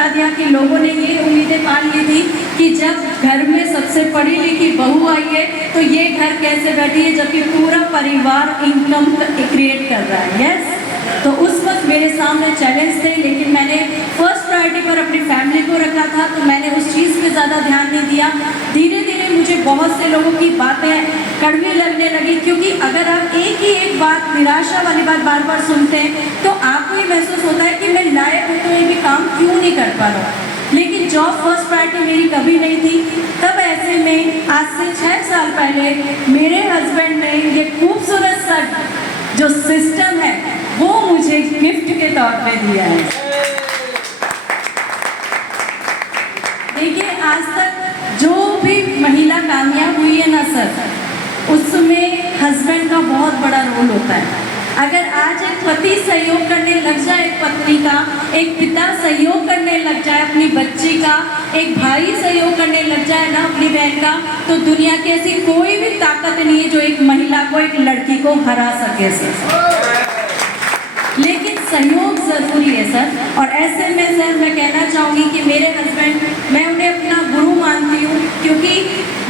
बता दिया कि लोगों ने ये उम्मीदें पाल ली थी कि जब घर में सबसे पढ़ी लिखी बहू आई है तो ये घर कैसे बैठी है, जबकि पूरा परिवार इनकम क्रिएट कर रहा है। यस, तो उस वक्त मेरे सामने चैलेंज थे, लेकिन मैंने फर्स्ट प्रायोरिटी पर अपनी फैमिली को रखा था, तो मैंने उस चीज़ पे ज़्यादा ध्यान नहीं दिया। धीरे धीरे मुझे बहुत से लोगों की बातें कड़वी लगने लगी, क्योंकि अगर आप एक ही एक बात, निराशा वाली बात बार बार सुनते हैं तो आपको ही महसूस होता है कि मैं लायक हूँ तो ये भी काम क्यों नहीं कर पा रहा हूँ। लेकिन जॉब फर्स्ट प्रायोरिटी मेरी कभी नहीं थी। तब ऐसे में आज से 6 साल पहले मेरे हस्बैंड ने ये खूबसूरत सा जो सिस्टम है वो मुझे गिफ्ट के तौर पे दिया है। देखिए, आज तक जो भी महिला कामयाब हुई है ना सर, उसमें हस्बैंड का बहुत बड़ा रोल होता है। अगर आज एक पति सहयोग करने लग जाए एक पत्नी का, एक पिता सहयोग करने लग जाए अपनी बच्ची का, एक भाई सहयोग करने लग जाए ना अपनी बहन का, तो दुनिया की ऐसी कोई भी ताकत नहीं है जो एक महिला को, एक लड़की को हरा सके सर। लेकिन सहयोग ज़रूरी है सर। और ऐसे में सर मैं कहना चाहूँगी कि मेरे हस्बैंड, मैं उन्हें अपना गुरु मानती हूँ, क्योंकि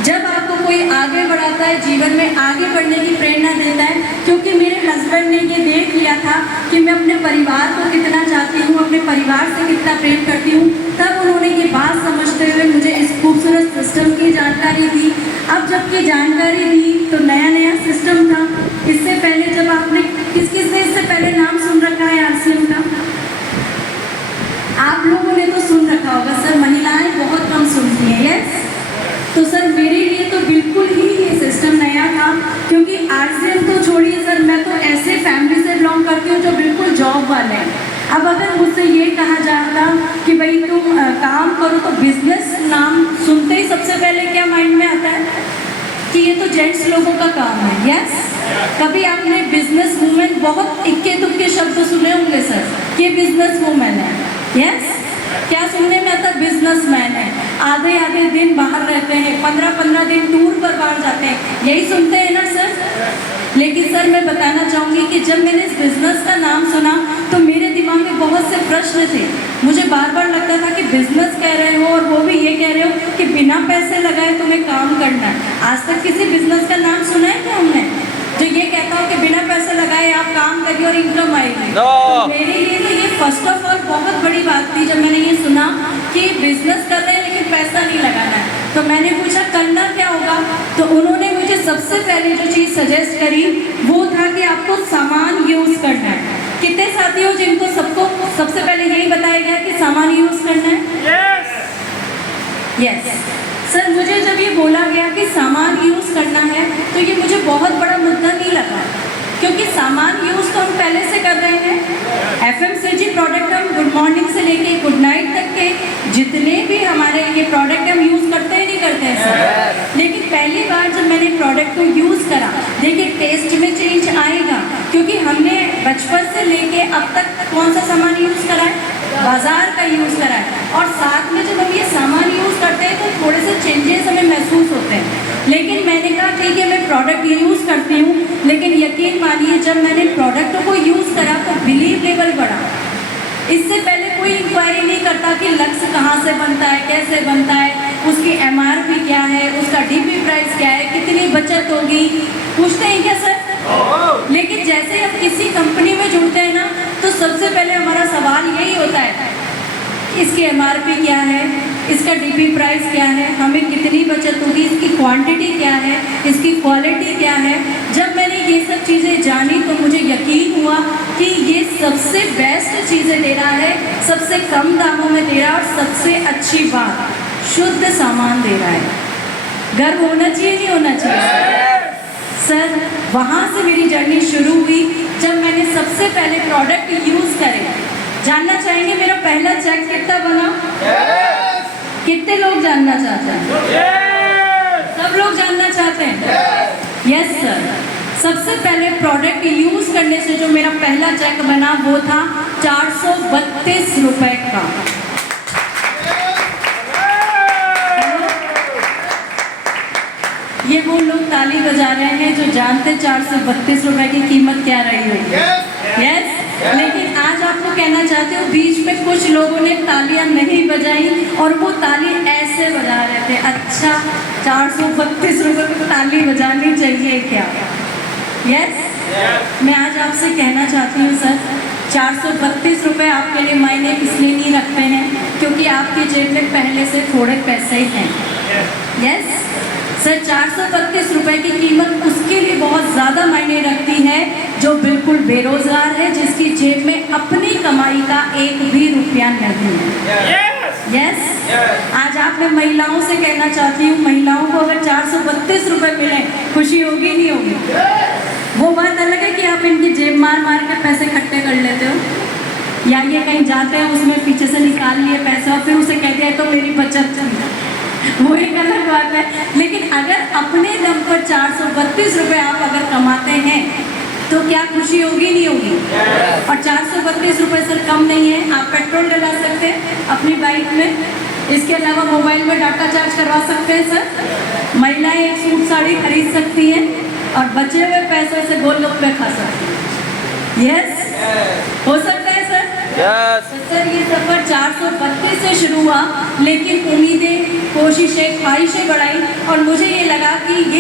जब आपको कोई आगे बढ़ाता है, जीवन में आगे बढ़ने की प्रेरणा देता है, क्योंकि मेरे हस्बैंड ने ये देख लिया था कि मैं अपने परिवार को कितना चाहती हूँ, अपने परिवार से कितना प्रेम करती हूँ, तब उन्होंने ये बात समझते हुए मुझे इस खूबसूरत सिस्टम की जानकारी दी। अब जबकि जानकारी दी तो नया नया सिस्टम था। इससे पहले जब आपने किस ने इससे पहले नाम सुन रखा है RCM का? आप लोगों ने तो सुन रखा होगा सर, महिलाएं बहुत कम सुनती हैं। यस, तो सर मेरे लिए तो बिल्कुल ही ये सिस्टम नया था, क्योंकि RCM तो छोड़िए सर, मैं तो ऐसे फैमिली से बिलोंग करती हूँ जो बिल्कुल जॉब वाले हैं। अब अगर मुझसे ये कहा जाता कि भाई तुम काम करो, तो बिजनेस नाम सुनते ही सबसे पहले क्या माइंड में आता है कि ये तो जेंट्स लोगों का काम है। यस, कभी आपने बिजनेस वूमेन बहुत इक्के दुक्के शब्द सुने होंगे सर कि बिजनेस वूमेन है। यस, क्या सुनने में आता? बिजनेसमैन है, आधे आधे दिन बाहर रहते हैं, 15-15 दिन टूर पर बाहर जाते हैं, यही सुनते हैं ना सर। लेकिन सर मैं बताना चाहूँगी कि जब मैंने इस बिजनेस का नाम सुना तो मेरे दिमाग में बहुत से प्रश्न थे। मुझे बार बार लगता था कि बिजनेस कह रहे हो और वो भी ये कह रहे हो कि बिना पैसे लगाए तुम्हें काम करना है। आज तक किसी बिजनेस का नाम सुना है क्या हमने जो ये कहता हो कि बिना पैसे लगाए आप काम करिए और इनकम आएगी? तो मेरे लिए तो ये फर्स्ट ऑफ ऑल बहुत बड़ी बात थी जब मैंने ये सुना कि बिजनेस कर रहे हैं लेकिन पैसा नहीं लगाना है। तो मैंने पूछा करना क्या होगा, तो उन्होंने मुझे सबसे पहले जो चीज़ सजेस्ट करी वो था कि आपको सामान यूज़ करना है। कितने साथी हो जिनको सबको सबसे पहले यही बताया गया कि सामान यूज़ करना है? यस सर, मुझे जब ये बोला गया कि सामान यूज़ करना है तो ये मुझे बहुत बड़ा मुद्दा नहीं लगा, क्योंकि सामान यूज़ तो हम पहले से कर रहे हैं। FMCG प्रोडक्ट हम गुड मॉर्निंग से लेके गुड नाइट तक के जितने भी हमारे ये प्रोडक्ट हम यूज़ करते ही नहीं करते हैं सर। लेकिन पहली बार जब मैंने प्रोडक्ट को यूज़ करा, देखिए टेस्ट में चेंज आएगा, क्योंकि हमने बचपन से लेके अब तक कौन सा सामान यूज़ करा है? बाजार का यूज़ करा है। और साथ में जब हम ये सामान यूज़ करते हैं तो थोड़े से चेंजेस हमें महसूस होते हैं। लेकिन मैंने कहा ठीक है मैं प्रोडक्ट यूज़ करती हूँ, लेकिन यकीन मानिए जब मैंने प्रोडक्ट को यूज़ करा तो बिलीव लेवल बढ़ा। इससे पहले कोई इंक्वायरी नहीं करता कि लक्स कहाँ से बनता है, कैसे बनता है, उसकी MRP क्या है, उसका DP प्राइस क्या है, कितनी बचत होगी, पूछते हैं क्या सर? लेकिन जैसे हम किसी कंपनी में जुड़ते हैं ना तो सबसे पहले हमारा सवाल यही होता है इसकी MRP क्या है, इसका DP प्राइस क्या है, हमें कितनी बचत होगी, इसकी क्वांटिटी क्या है, इसकी क्वालिटी क्या है। जब मैंने ये सब चीज़ें जानी तो मुझे यकीन हुआ कि ये सबसे बेस्ट चीज़ें दे रहा है, सबसे कम दामों में दे रहा है और सबसे अच्छी बात शुद्ध सामान दे रहा है। गर्व होना चाहिए नहीं होना चाहिए सर? वहाँ से मेरी जर्नी शुरू हुई जब मैंने सबसे पहले प्रोडक्ट यूज़ करे। जानना चाहेंगे मेरा पहला चेक कितना बना? कितने लोग जानना चाहते हैं? सब लोग जानना चाहते हैं? Yes sir. सबसे पहले प्रोडक्ट यूज़ करने से जो मेरा पहला चेक बना वो था 432 रुपए का। ये वो लोग ताली बजा रहे हैं जो जानते 432 रुपए की कीमत क्या रही होगी। यस, लेकिन आज आपको आपको कहना चाहती हूँ, बीच में कुछ लोगों ने तालियां नहीं बजाई और वो ताली ऐसे बजा रहे थे। अच्छा, 432 रुपये को ताली बजानी चाहिए क्या? यस, मैं आज आपसे कहना चाहती हूँ सर, 432 रुपये आपके लिए मायने इसलिए नहीं रखते हैं क्योंकि आपकी जेब में पहले से थोड़े पैसे हैं। यस सर, 432 रुपये की कीमत उसके लिए बहुत ज़्यादा मायने रखती है जो बिल्कुल बेरोजगार है, जिसकी जेब में अपनी कमाई का एक भी रुपया नहीं है। यस, आज आप मैं महिलाओं से कहना चाहती हूँ, महिलाओं को अगर 432 रुपये मिले, खुशी होगी नहीं होगी? वो बात अलग है कि आप इनकी जेब मार मार के पैसे इकट्ठे कर लेते हो, या ये कहीं जाते हैं उसमें पीछे से निकाल लिए पैसे और फिर उसे कहते हैं तो मेरी बचत थी, वो एक अलग बात है। लेकिन अगर अपने दम पर 432 रुपये आप अगर कमाते हैं तो क्या खुशी होगी नहीं होगी? और 432 रुपये सर कम नहीं है, आप पेट्रोल डला सकते हैं अपनी बाइक में, इसके अलावा मोबाइल में डाटा चार्ज करवा सकते हैं सर, महिलाएं एक सूट साड़ी खरीद सकती हैं और बचे हुए पैसों से गोलगप्पे खा सकती हैं। यस, हो सकता है सर? यस। तो सर ये सफर 432 से शुरू हुआ, लेकिन उम्मीदें, कोशिशें, ख्वाहिशें बढ़ाई और मुझे ये लगा कि ये